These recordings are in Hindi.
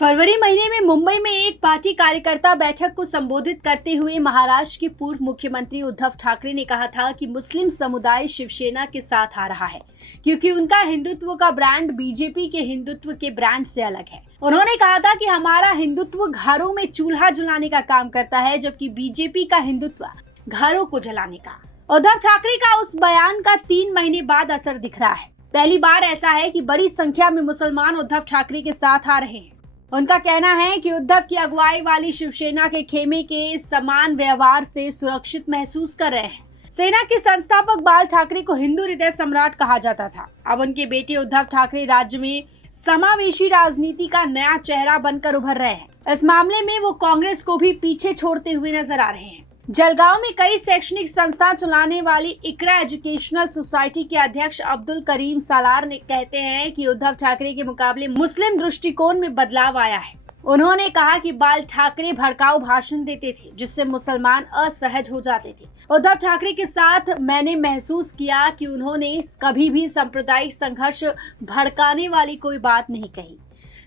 फरवरी महीने में मुंबई में एक पार्टी कार्यकर्ता बैठक को संबोधित करते हुए महाराष्ट्र के पूर्व मुख्यमंत्री उद्धव ठाकरे ने कहा था कि मुस्लिम समुदाय शिवसेना के साथ आ रहा है क्योंकि उनका हिंदुत्व का ब्रांड बीजेपी के हिंदुत्व के ब्रांड से अलग है। उन्होंने कहा था कि हमारा हिंदुत्व घरों में चूल्हा जलाने का काम करता है, जबकि बीजेपी का हिंदुत्व घरों को जलाने का। उद्धव ठाकरे का उस बयान का 3 महीने बाद असर दिख रहा है। पहली बार ऐसा है कि बड़ी संख्या में मुसलमान उद्धव ठाकरे के साथ आ रहे हैं। उनका कहना है कि उद्धव की अगुवाई वाली शिवसेना के खेमे के समान व्यवहार से सुरक्षित महसूस कर रहे हैं। सेना के संस्थापक बाल ठाकरे को हिंदू हृदय सम्राट कहा जाता था। अब उनके बेटे उद्धव ठाकरे राज्य में समावेशी राजनीति का नया चेहरा बनकर उभर रहे हैं। इस मामले में वो कांग्रेस को भी पीछे छोड़ते हुए नजर आ रहे हैं। जलगांव में कई शैक्षणिक संस्था चलाने वाली इकरा एजुकेशनल सोसाइटी के अध्यक्ष अब्दुल करीम सालार ने कहते हैं कि उद्धव ठाकरे के मुकाबले मुस्लिम दृष्टिकोण में बदलाव आया है। उन्होंने कहा कि बाल ठाकरे भड़काऊ भाषण देते थे जिससे मुसलमान असहज हो जाते थे। उद्धव ठाकरे के साथ मैंने महसूस किया कि उन्होंने कभी भी सांप्रदायिक संघर्ष भड़काने वाली कोई बात नहीं कही।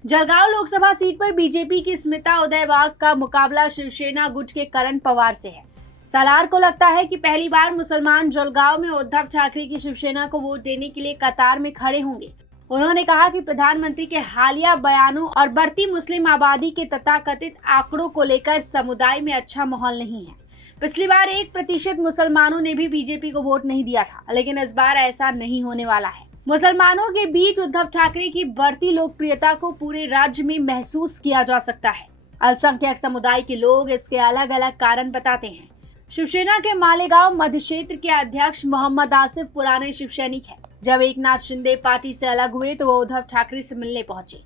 जलगांव लोकसभा सीट पर बीजेपी की स्मिता उदयवाग का मुकाबला शिवसेना गुट के करण पवार से है। सालार को लगता है कि पहली बार मुसलमान जलगांव में उद्धव ठाकरे की शिवसेना को वोट देने के लिए कतार में खड़े होंगे। उन्होंने कहा कि प्रधानमंत्री के हालिया बयानों और बढ़ती मुस्लिम आबादी के तथाकथित आंकड़ों को लेकर समुदाय में अच्छा माहौल नहीं है। पिछली बार 1% मुसलमानों ने भी बीजेपी को वोट नहीं दिया था, लेकिन इस बार ऐसा नहीं होने वाला है। मुसलमानों के बीच उद्धव ठाकरे की बढ़ती लोकप्रियता को पूरे राज्य में महसूस किया जा सकता है। अल्पसंख्यक समुदाय के लोग इसके अलग अलग कारण बताते हैं। शिवसेना के मालेगांव मध्य क्षेत्र के अध्यक्ष मोहम्मद आसिफ पुराने शिव सैनिक हैं। जब एकनाथ शिंदे पार्टी से अलग हुए तो वो उद्धव ठाकरे से मिलने पहुंचे।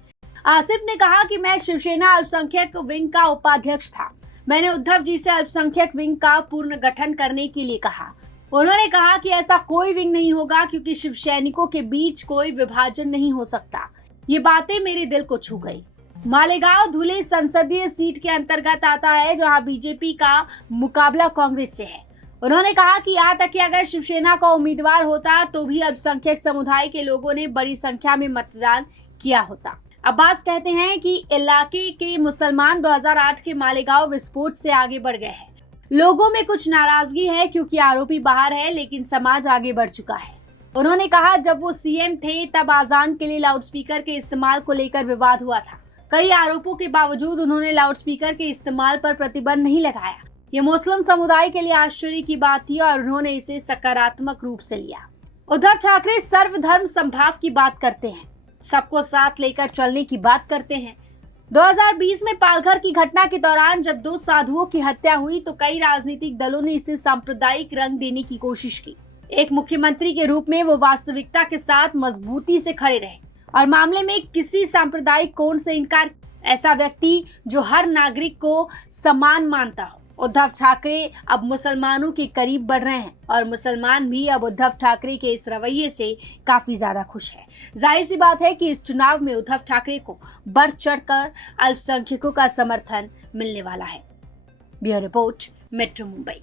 आसिफ ने कहा कि मैं शिवसेना अल्पसंख्यक विंग का उपाध्यक्ष था। मैंने उद्धव जी से अल्पसंख्यक विंग का पुनर्गठन करने के लिए कहा। उन्होंने कहा कि ऐसा कोई विंग नहीं होगा क्योंकि शिव सैनिकों के बीच कोई विभाजन नहीं हो सकता। ये बातें मेरे दिल को छू गई। मालेगांव धुले संसदीय सीट के अंतर्गत आता है, जहां बीजेपी का मुकाबला कांग्रेस से है। उन्होंने कहा कि यहाँ तक कि अगर शिवसेना का उम्मीदवार होता तो भी अल्पसंख्यक समुदाय के लोगों ने बड़ी संख्या में मतदान किया होता। अब्बास कहते हैं कि इलाके के मुसलमान 2008 के मालेगांव विस्फोट से आगे बढ़ गए हैं। लोगों में कुछ नाराजगी है क्योंकि आरोपी बाहर है, लेकिन समाज आगे बढ़ चुका है। उन्होंने कहा जब वो सीएम थे तब आजान के लिए लाउडस्पीकर के इस्तेमाल को लेकर विवाद हुआ था। कई आरोपों के बावजूद उन्होंने लाउडस्पीकर के इस्तेमाल पर प्रतिबंध नहीं लगाया। ये मुस्लिम समुदाय के लिए आश्चर्य की बात थी और उन्होंने इसे सकारात्मक रूप से लिया। उद्धव ठाकरे सर्वधर्म समभाव की बात करते हैं, सबको साथ लेकर चलने की बात करते हैं। 2020 में पालघर की घटना के दौरान जब 2 साधुओं की हत्या हुई तो कई राजनीतिक दलों ने इसे सांप्रदायिक रंग देने की कोशिश की। एक मुख्यमंत्री के रूप में वो वास्तविकता के साथ मजबूती से खड़े रहे और मामले में किसी सांप्रदायिक कोण से इनकार। ऐसा व्यक्ति जो हर नागरिक को समान मानता हो। उद्धव ठाकरे अब मुसलमानों के करीब बढ़ रहे हैं और मुसलमान भी अब उद्धव ठाकरे के इस रवैये से काफी ज्यादा खुश है। जाहिर सी बात है कि इस चुनाव में उद्धव ठाकरे को बढ़ चढ़कर अल्पसंख्यकों का समर्थन मिलने वाला है। Bureau report, metro Mumbai.